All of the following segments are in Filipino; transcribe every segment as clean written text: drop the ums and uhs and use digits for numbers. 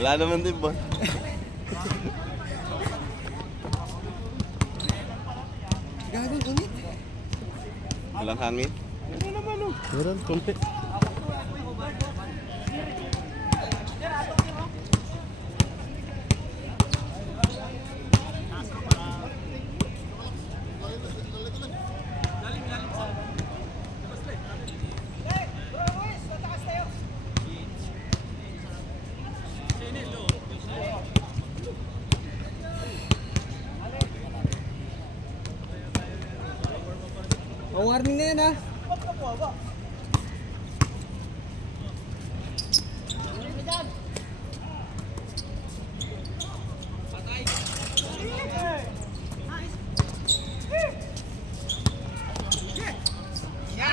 Wala naman din ba? Gagawin init. Walang hangin. Meron, konti. Warning na yan ha.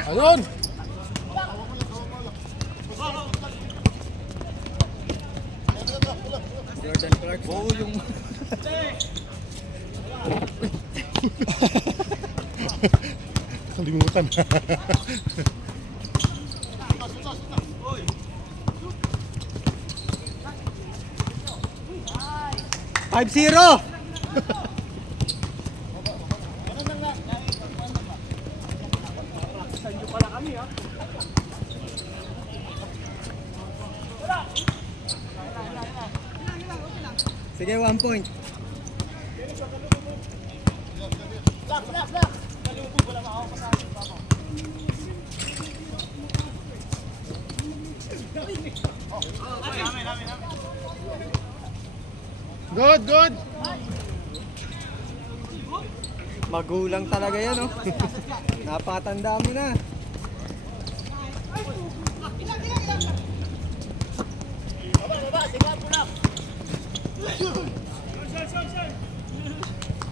Ayun! Jordan Clark. Oo yung... Kalimutan. 5-0! Sige, 1 point. Good, good! Magulang talaga yan, oh. Napakatanda mo na.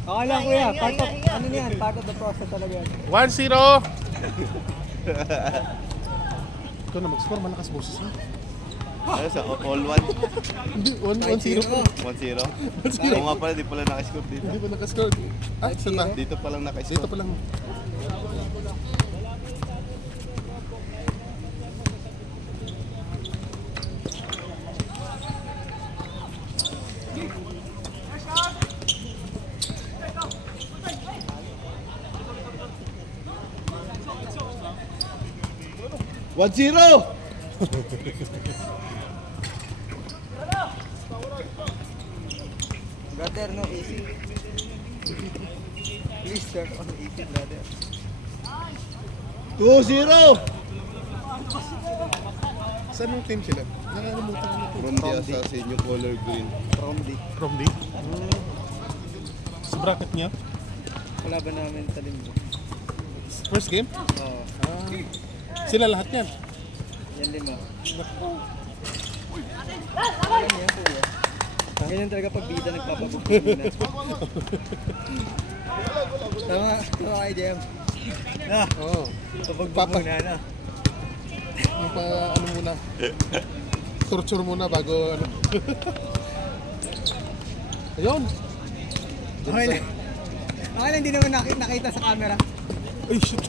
Okay lang, kuya. Part of, ano yan? Part of the process talaga yan. 1-0! Ito na mag-score, malakas boses mo. Ano sa all one? Hindi, 1-0. 1-0? Oo nga pala, di pala nakascore dito. Hindi pa nakascore. Ah, saan ba? Dito pa lang nakascore. Dito pa lang. Brother, no easy. Please turn on easy, brother. 2-0! Saan yung team sila? Nakalimutan ko na ito. From the assassin, yung color green. From the... From D? Sa bracket niya? Wala ba namin talim mo? First game? Oo. Ah, sila lahat yan. Yan 5. Alam yan, kuya. Ganyan talaga pag bida nagpapabugtong muna. Tama kay Jem. Na, Oo. papagbog muna na. Yung pa, ano muna. Torture muna bago ano. Ayun. Okay lang. Okay lang, hindi naman nakita sa camera. Ay, shit.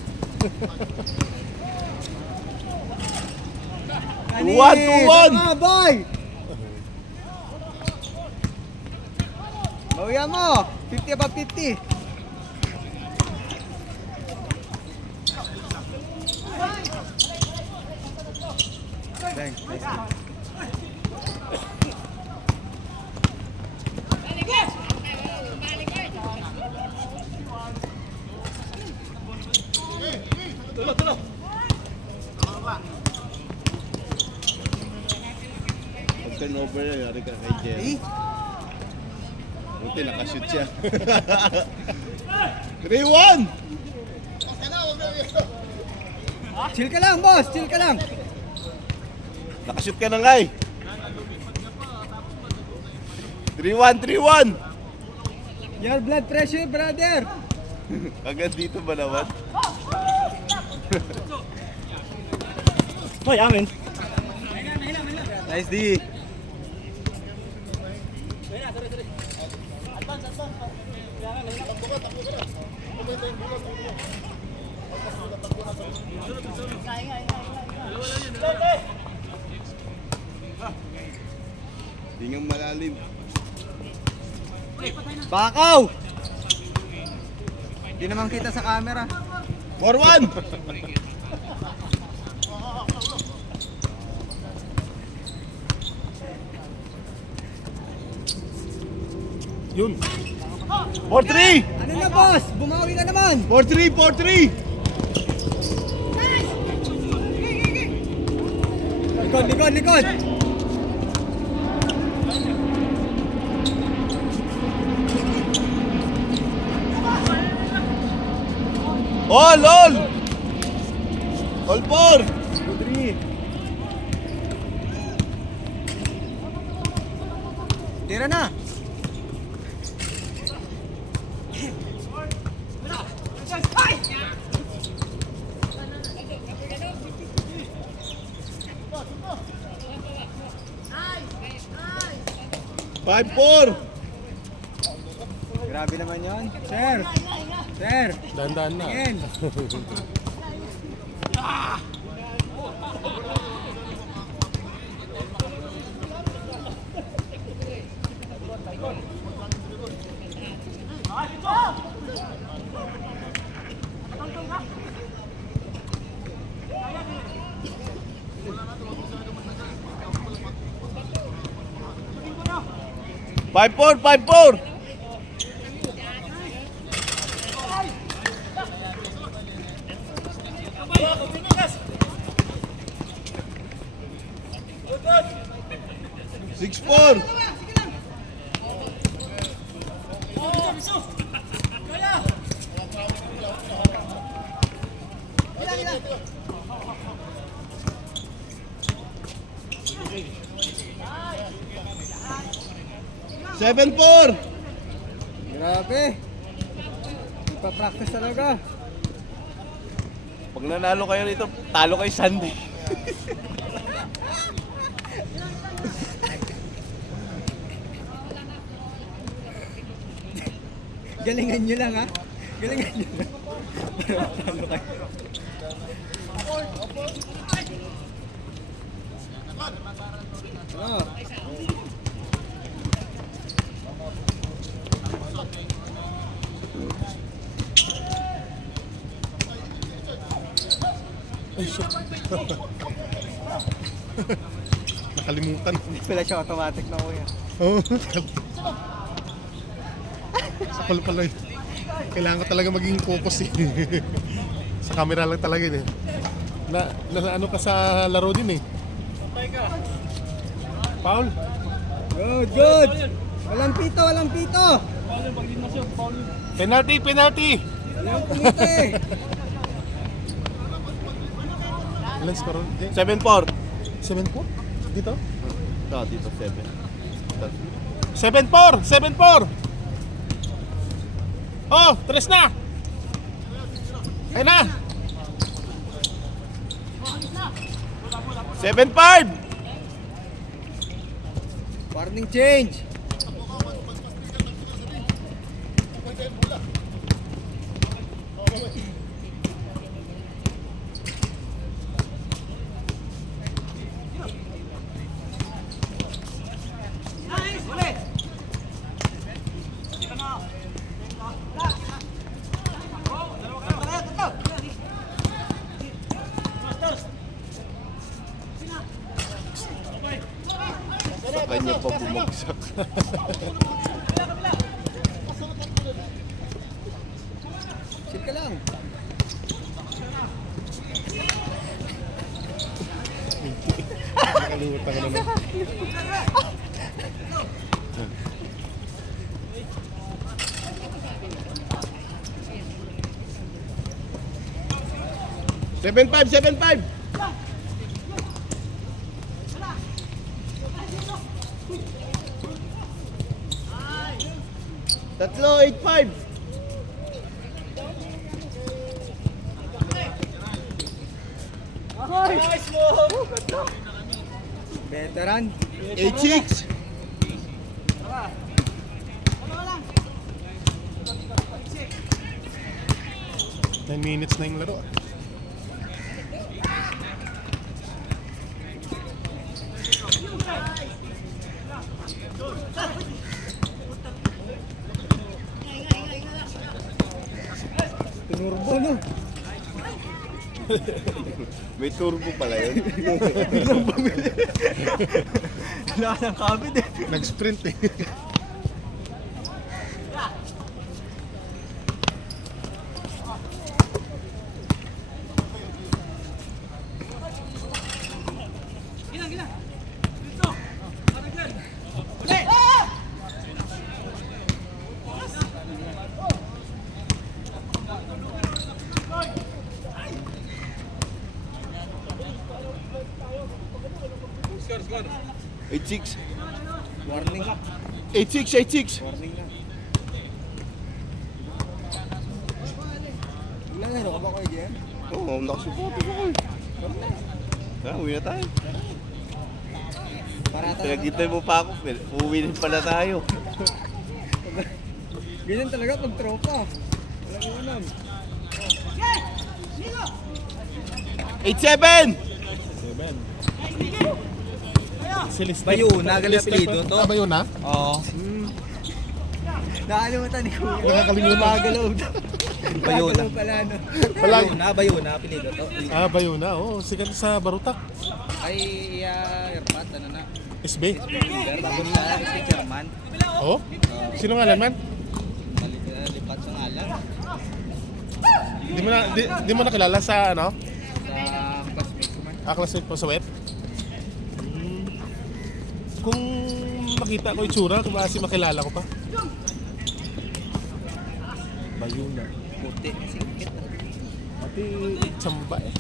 2-1! Ah, boy! Bawian mo! 50 above 50. Thanks. Pag turnover na, yari ka kay Jerry. Buti nakashoot siya. 3-1! Chill ka lang, boss! Chill ka lang! Nakashoot ka na nga eh. 3-1, 3-1! Your blood pressure, brother! Agad dito ba naman? Hoy, amin! Nice D! Hingang malalim. Bakaw! Hindi naman kita sa camera. 4-1! Yun. 4-3! Ano na boss? Bumawi ka naman! 4-3! 4-3! Likod, likod, likod! All! All! All 4! Rodri. Tira na! Five, 4! Grabe naman yon. Sir! Sir! Dahan-dahan na. Tingin! Five, 4! 5, 4! Six, 4! Seven, 4! Grabe! Ipa-practice talaga. Pag nanalo kayo rito, talo kayo Sunday. Galingan nyo lang ha. Galingan nyo lang. Para matalo kayo. Ano? Nakalimutan. Pila siya automatic na kuya. Oo. Sakal pala yun. Kailangan ko talaga maging focus eh. Sa camera lang talaga yun eh. Na ano ka sa laro din eh. Paul? Good, good! Walang pito, walang pito! Penalty, penalty! Walang pumito eh! Ilan score? 7-4. 7-4? Dito? No, dito 7. 7-4! 7-4! Oh! 3 na! Ayun na! 7-5! Warning change! Sa kanya pa bumagsak. Chill ka lang. Nakalimutan ko na lang. Seven, 5! Tatlo, 8-5! Veteran. 8-6! Nine minutes na yung laro. Turbo, no? May turbo pala yun. Wala ka ng kabit eh. Nag-sprint eh. Eight six. Warning. 8-6. Warning na. Ilang ano ka ba ko, Jem? Oo, nakasuporto ko eh. Uwi na tayo. Parata Pinagkitay mo pa ako, uwi din pala tayo. Ganyan talaga pag tropa. Walang iwanan. 8-7! Bayuna, galing apelido to. Ah, Bayuna? Oo. Nakalimutan ni Kuya. Nakakalimutan. Magalaw daw. Bayuna. Magalaw pala, no? Bayuna, apelido to. Ah, Bayuna. Oo, sikat sa Barutak. Ay, Irpat, ano na. SB. Leader, tapos siya, si chairman. Oo? Sino nga man? Lipat sa ngalan. Di mo nakilala sa ano? Sa classmate ko man. Classmate mo sa web? Kung makita ko itsura, kung maasi makilala ko pa. Bayuna. Puti, singkit. Pati tsamba eh.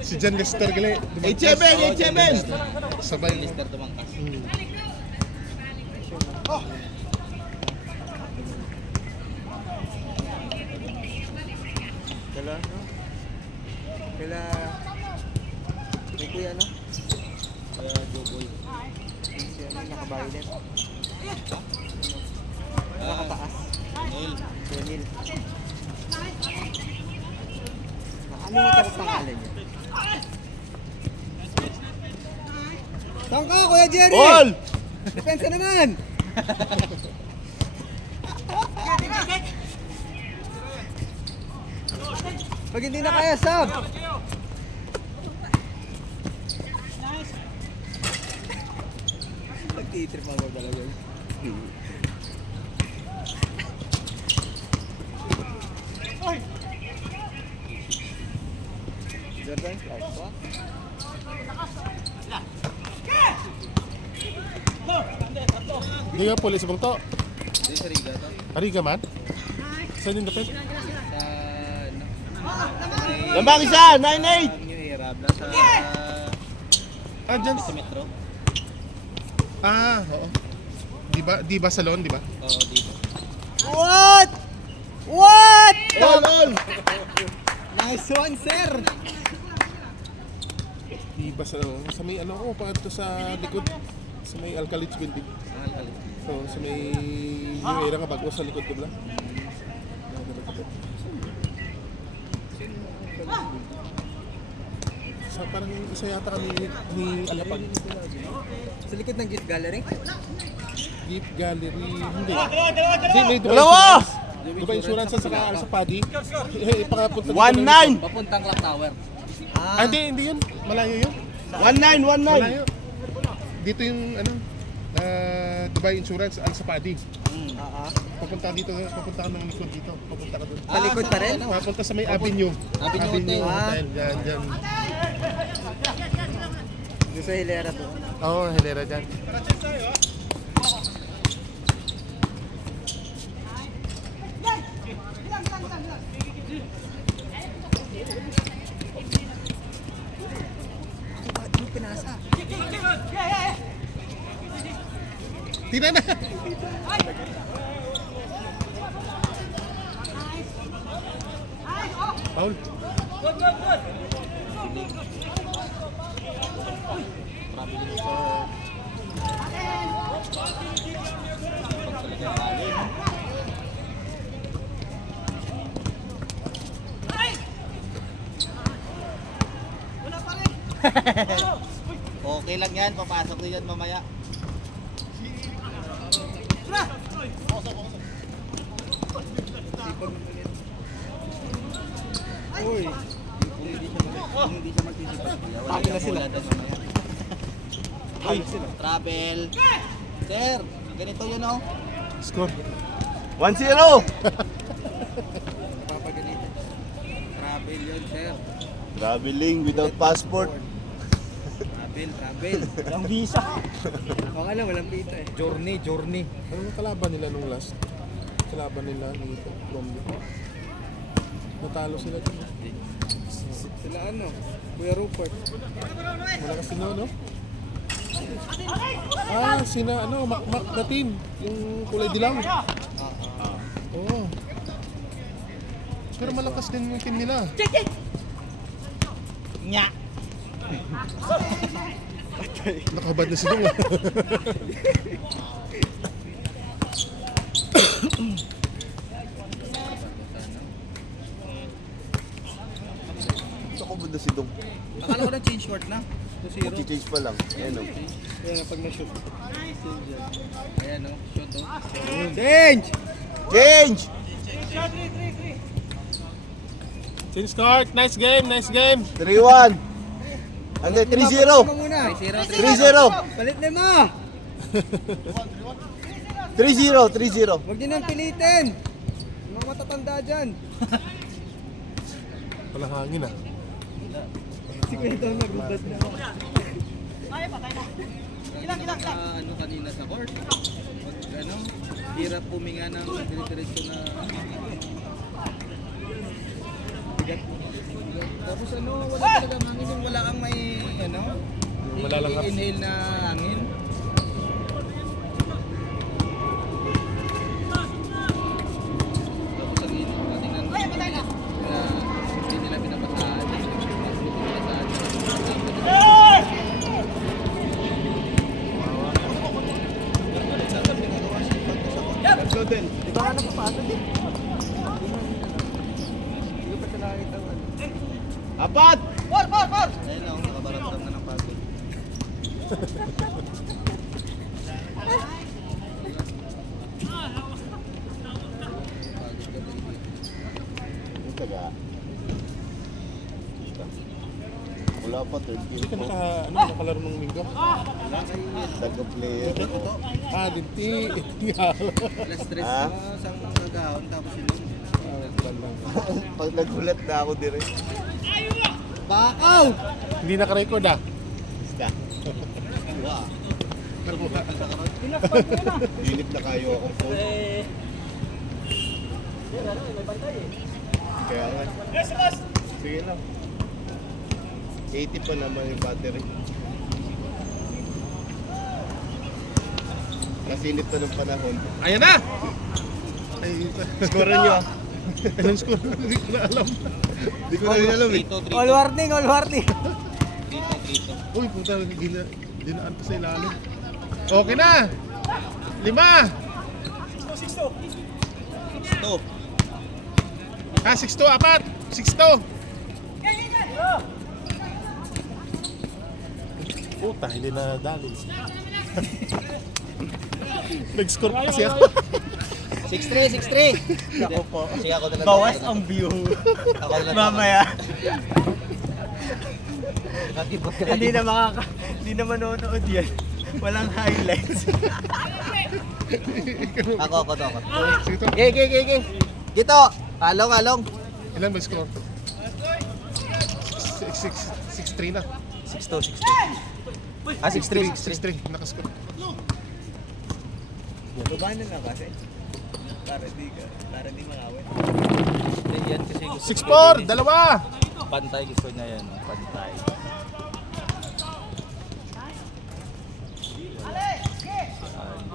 Si John Lester gali. 8-7! Sabay. Lister tumangkas. Kala, no? Kala... May kuya, no? Kaya Joboy. Siya, nakabayonet. Nakataas. Neil. Sunil. Nakalimutan ko pangalan niya. Saan ka, Kuya Jerry? Ball! Depensa naman! Pag hindi na kaya, sub! Nag-i-trip ako talaga. Jordan, strike pa. Hindi nga police mong to. Di sa Riga to. Ariga man? Saan yung dapit? Sa, ano? Lambang isa! 9-8! New Era, sa... Ah, dyan. Sa Metro. Ah, oo. Di ba salon, di ba? Oo, dito. What? What? All! Nice one, sir! Di ba salon? Sa may ano, pa ito sa likod. Sa may Alcalix building. Mahal kalit. So, sa may New Era nga bago sa likod ko lang. Sa parang isa yata kami ni Alapag. Sa likod ng gift gallery? Gift Gallery, hindi. Hindi, may Dubai Dalawa! Insurance. Dubai Insurance sa Padi. Ipakapunta 1-9! Papuntang Clock Tower. Ah, hindi yun. Malayo yun. 1-9! Malayo. Dito yung ano, Dubai Insurance sa Padi. Papunta dito, papunta ka ng likod dito. Papunta ka doon. Sa likod pa rin? Papunta sa may Avenue. Avenue Hotel. Hotel. Dyan. Doon sa Hilera to. Oo, Hilera dyan. Ano pinasa? Tina na! Paul. Okay lang yan, papasok din yan mamaya. sisipas kuya. Wala Talo na kang sila. bola doon mamaya. Uy, Talo sila. travel. Sir, ganito yun oh. Score. 1-0! Papagalitan. Travel yun, sir. Traveling without passport. Travel. Walang visa. Okay lang, walang pita eh. Journey. Ano yung kalaban nila nung last? Kalaban nila dito, Colombia. Natalo sila dito. Sila ano? Kuya Rupert. Malakas sila, no? Ah, sina, ano, Mac na team. Yung kulay dilaw. Oo. Pero malakas din yung team nila. Nya. Nakabad na sila. Gusto ko ba na si Dong? Akala ko na change short na. 2-0. Change pa lang. Ayan o. Yan na pag na-shoot. Ayan oh, shot oh. Change! Change! Change start. Nice game. 3-1. Hindi, 3-0. Muna. 3-0. Palit na mo! 3-0. Huwag din nang pilitin! Mga matatanda dyan. Walang hangin, ah. Si Kuya Tom nagbubad na. Ano kanina sa court? Ano? Hirap puminga ng diretso na bigat. Tapos ano, wala talagang hangin yung wala kang may ano? Wala lang hap. inhale na hangin. Tapos ang init patingnan. Kaya hindi nila pinapataan. Hindi nila sa Tatlo din. Di ba ka napapasok din? Hindi ko pa sila nakita ang ano. Apat! Ayun na, nakabaramdam na ng pagod. Yung taga. Wala pa, third Hindi ka game po. nakalaro ng linggo. Taga player. Ah, dinti. Less stress Ah? mo sa mga gahon tapos yun. Pag nagulat na ako dire. Bakaw! Hindi naka-record, ah. Basta. Wow. Unit na kayo akong phone. Kaya nga. Sige lang. 80 pa naman yung battery. Nasinit pa ng panahon. Ayan na! Ay, Scorean nyo ah. anong score? Hindi ko na alam. Hindi ko na rin alam eh. All warning! Uy, puta, dinaan pa sa ilalim. Okay na! 5! Stop. Ah, 6-2, 4! 6-2! Puta, hindi na dali. Nag-score pa kasi ako. 6-3. Ako po. Kasi ako na lang. Bawas ang view. Ako na lang. Mamaya. Nakipot ka. Hindi na manonood yan. Walang highlights. Ako. Sige to. Gigi. Gito. Along. Ilan ba score? 6-3 na. 6-2. Ah, 6-3. 6-3, nakascore. Babanan na kasi. Para di makawin. Yan kasi gusto 6-4, dalawa! pantay gusto niya yan. Pantay.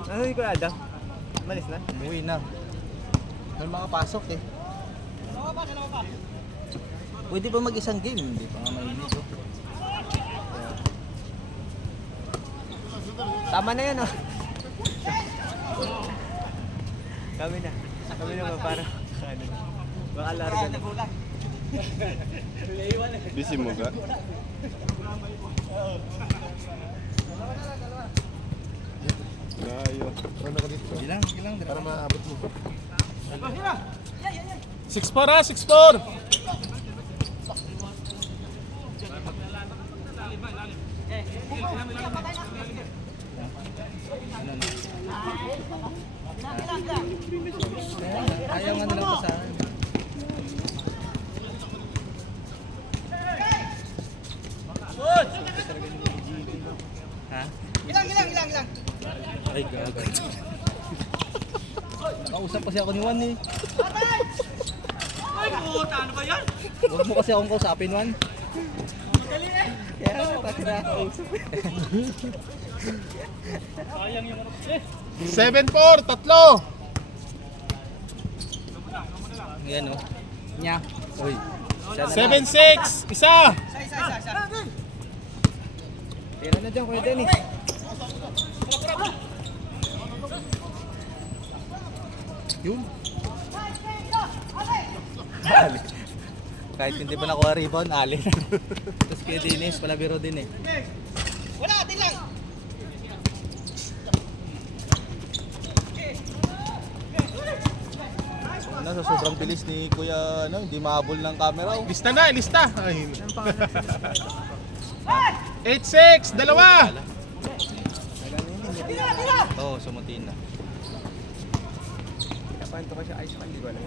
Ano yung Kuya Adam? Malis na? Umuwi na. May mga pasok eh. Pwede pa mag-isang game, hindi pa nga mainit. Oh. Tama na yan, oh. Kami na ba para ano? Baka larga na. Busy mo ka? Layo. Ano ka dito? Ilang. Para maabot mo. 6-4 ha, 6-4! Ayaw nga nilang pasahan. Ha? Ilang. Ay, gaga. Nakausap kasi ako ni Juan eh. Ay, puta, ano ba yan? Huwag mo kasi akong kausapin, Juan. Kaya pati nakakausap. 7-4, tatlo. Yan o. Nya. Uy. 7-6, isa. Tira na dyan, Kuya Dennis. Yun. Ali. Kahit hindi pa nakuha rebound, ali. Tapos kaya Dennis, palabiro din eh. Wala, sa sobrang bilis ni Kuya, ano, hindi mahabol ng camera. Oh. Lista na, lista. Ay. 8-6, dalawa. Oo, sumutin na. Pinapanto ko siya ice man, di ba alam?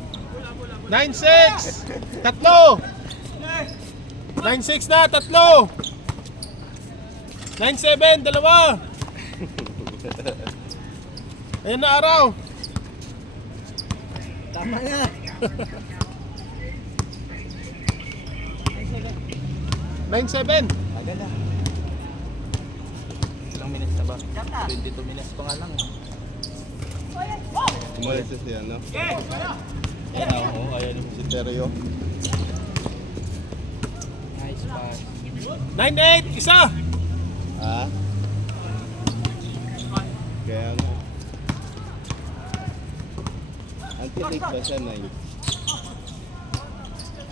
9-6, tatlo. 9-6 na, tatlo. 9-7, dalawa. Ayan na araw. Tama na. 9-7. Tagal na. Ilang minutes na ba? 22 minutes pa nga lang. Umalis na siya, no? Ayan ako, ayan mo si Terrio. Nice pass. 9-8, isa. Ha? Kaya nga. Until 8 ba siya, 9?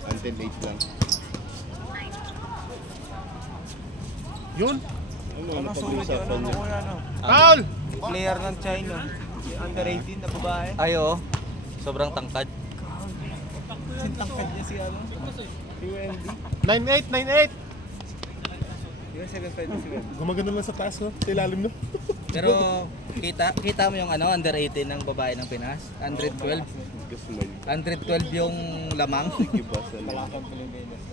Until 8 lang. Yun. Ano pag-usapan niya? Foul. Player ng China. Under 18 na babae. Ay, oo. Sobrang tangkad. Sintangkad niya si ano? Si Wendy. 9-8, 9-8. Yung 7-5 na si Wendy. Gumagano lang sa taas, no? Sa ilalim, no? Pero kita mo yung ano, under 18 ng babae ng Pinas? 112. Gusto mo yun. 112 yung lamang. Iba sa lang. Palakad mo yung Venus.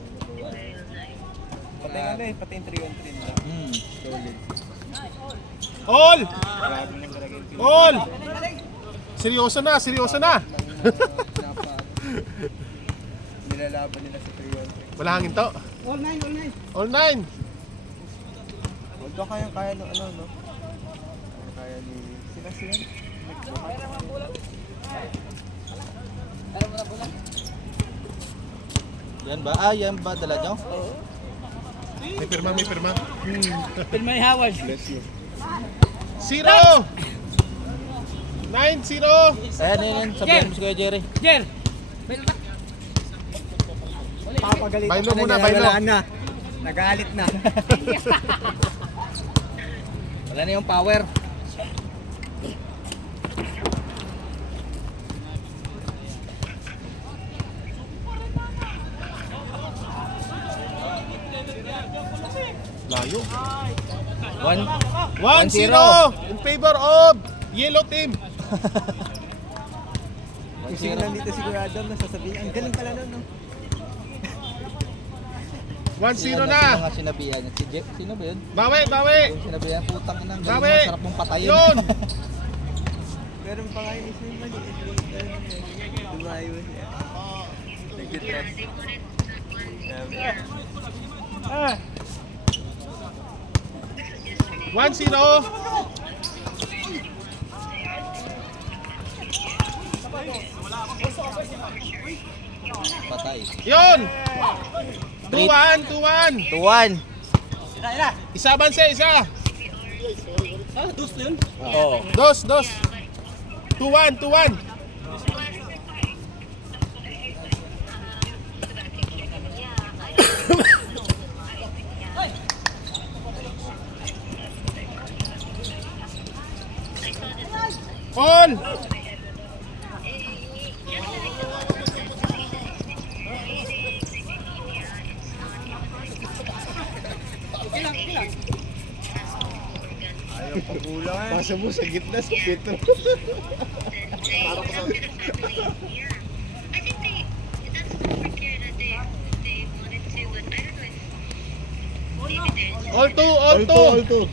Pati ano eh, pati yung 3-on-3 nila. Solid. All. Grabe nang talaga yung All. Seryoso na, seryoso na. nilalaban nila sa 3-on-3. Wala hangin to. All 9. Although kaya ng ano, no? Kaya ni... Sila. Yan ba? Yan ba dala nyo? May pirma, may pirma. Pilmay Howard. Bless you. 0. 9-0. Ayan. Sabihan mo si Kuya Jerry. Papagalit Bailo ka na muna, niya, bailo. wala na. Nagalit na. Wala na yung power. Layo. 1-0 in favor of yellow team. Kasi nandito si Kuya Adam na sasabihin, ang galing pala nun, no? 1-0 Sino na. nga sinabihan? Si Jeff? Sino ba yun? Bawi. Yung sinabihan, putang ina, galing Bawi. masarap mong patayin. Yun. Meron pa nga yung isa yung maliit. Dumayo siya. Nag-trust. Ah. 1-0. Patay. Yun. 2-1. 2-1. Isa banse, isa. Oo. Dos. 2-1. All. Pasa mo sa gitna sa Petro. All two, all two. All two.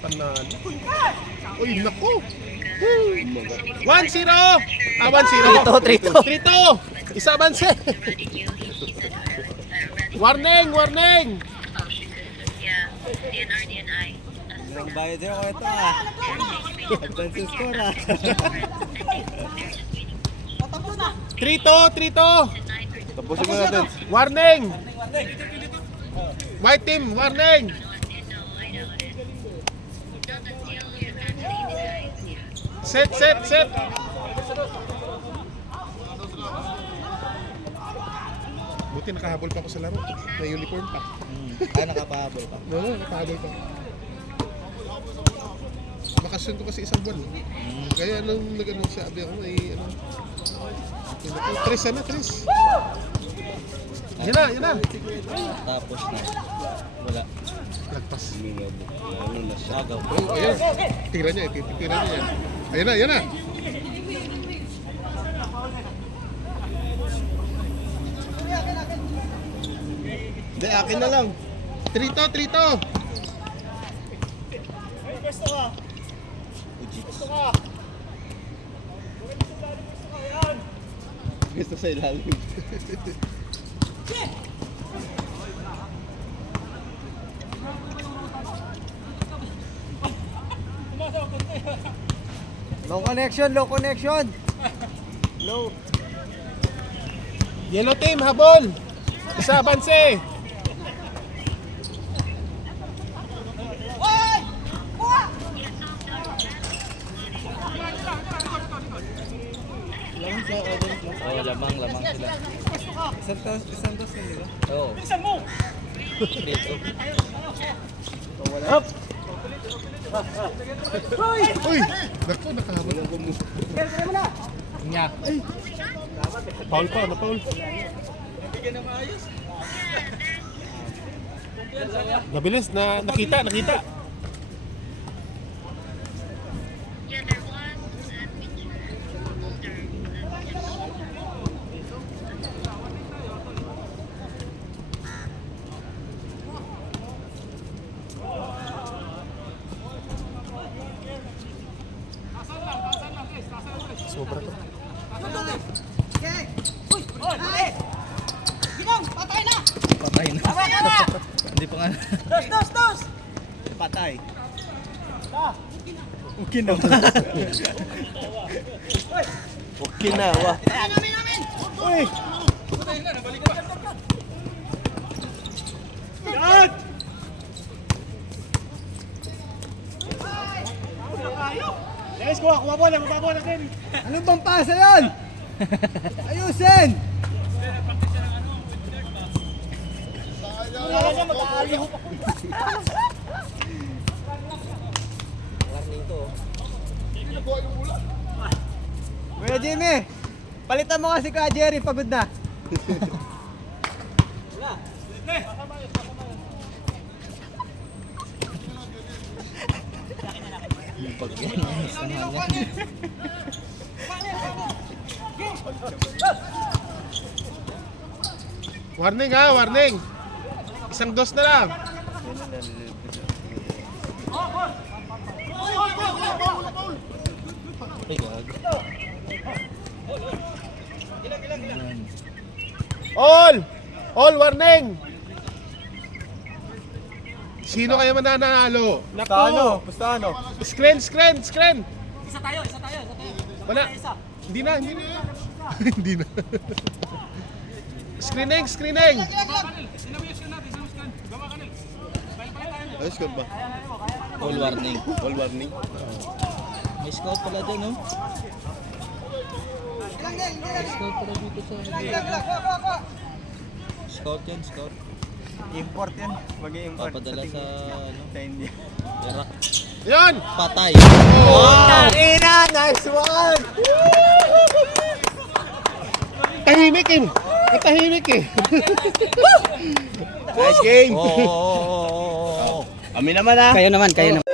Panalo. Uy, naku. 1-0. 1-0. 3-2. Isa banse. Warning, warning. Ang bayad sila ko ito ah. Advance score ah. 3-2. Tapusin mo natin. Warning. White team, warning. Set. Buti nakahabol pa ako sa laro. May uniform pa. Nakapahabol pa. Oo, nakahabol pa. Bakasyon ko kasi isang buwan. Kaya nung nag-ano sabi ako, may ano. Tres. Yan na. Tapos na. Wala. Lagpas. Ano na siya? Agaw. Oh, ayan. Tira niya yan. Ayan na. Hindi, akin na lang. 3-2. Gusto sa ilalim. Low connection. Low. Yellow team, habol. Isa banse. Lamang sila. Santos na nila. Oo. Dito. Uy, naku, nakahabol. Nya. Paul pa, na-foul. Nabilis, nakita. Sobra to. Patay na. Hindi pa nga. Dos! Patay. Okay na. Okay na, wah. Uy! Guys, kuha bola, mababola natin. Ano bang pasa yun? Ayusin! Wala niya, mag-aaliho pa. Kuya Jimmy, palitan mo kasi ka Jerry, pagod na. Warning ha, warning. Isang dos na lang. Ay, gag. All warning. Sino kaya mananalo? Basta ano? Screen. Isa tayo. Wala. Hindi na. Hindi na. Screening. Ayos ka ba? All warning. All warning. May scout pala dyan, no? May scout pala dito sa... Scout yan, scout. Import yan. Mag-i-import Papadala sa, ano, sa India. Iraq. Yan. Patay. Wow. Ina! Nice one! Tahimik eh. Ang tahimik eh. Nice game. Oo. Kami naman Kayo naman.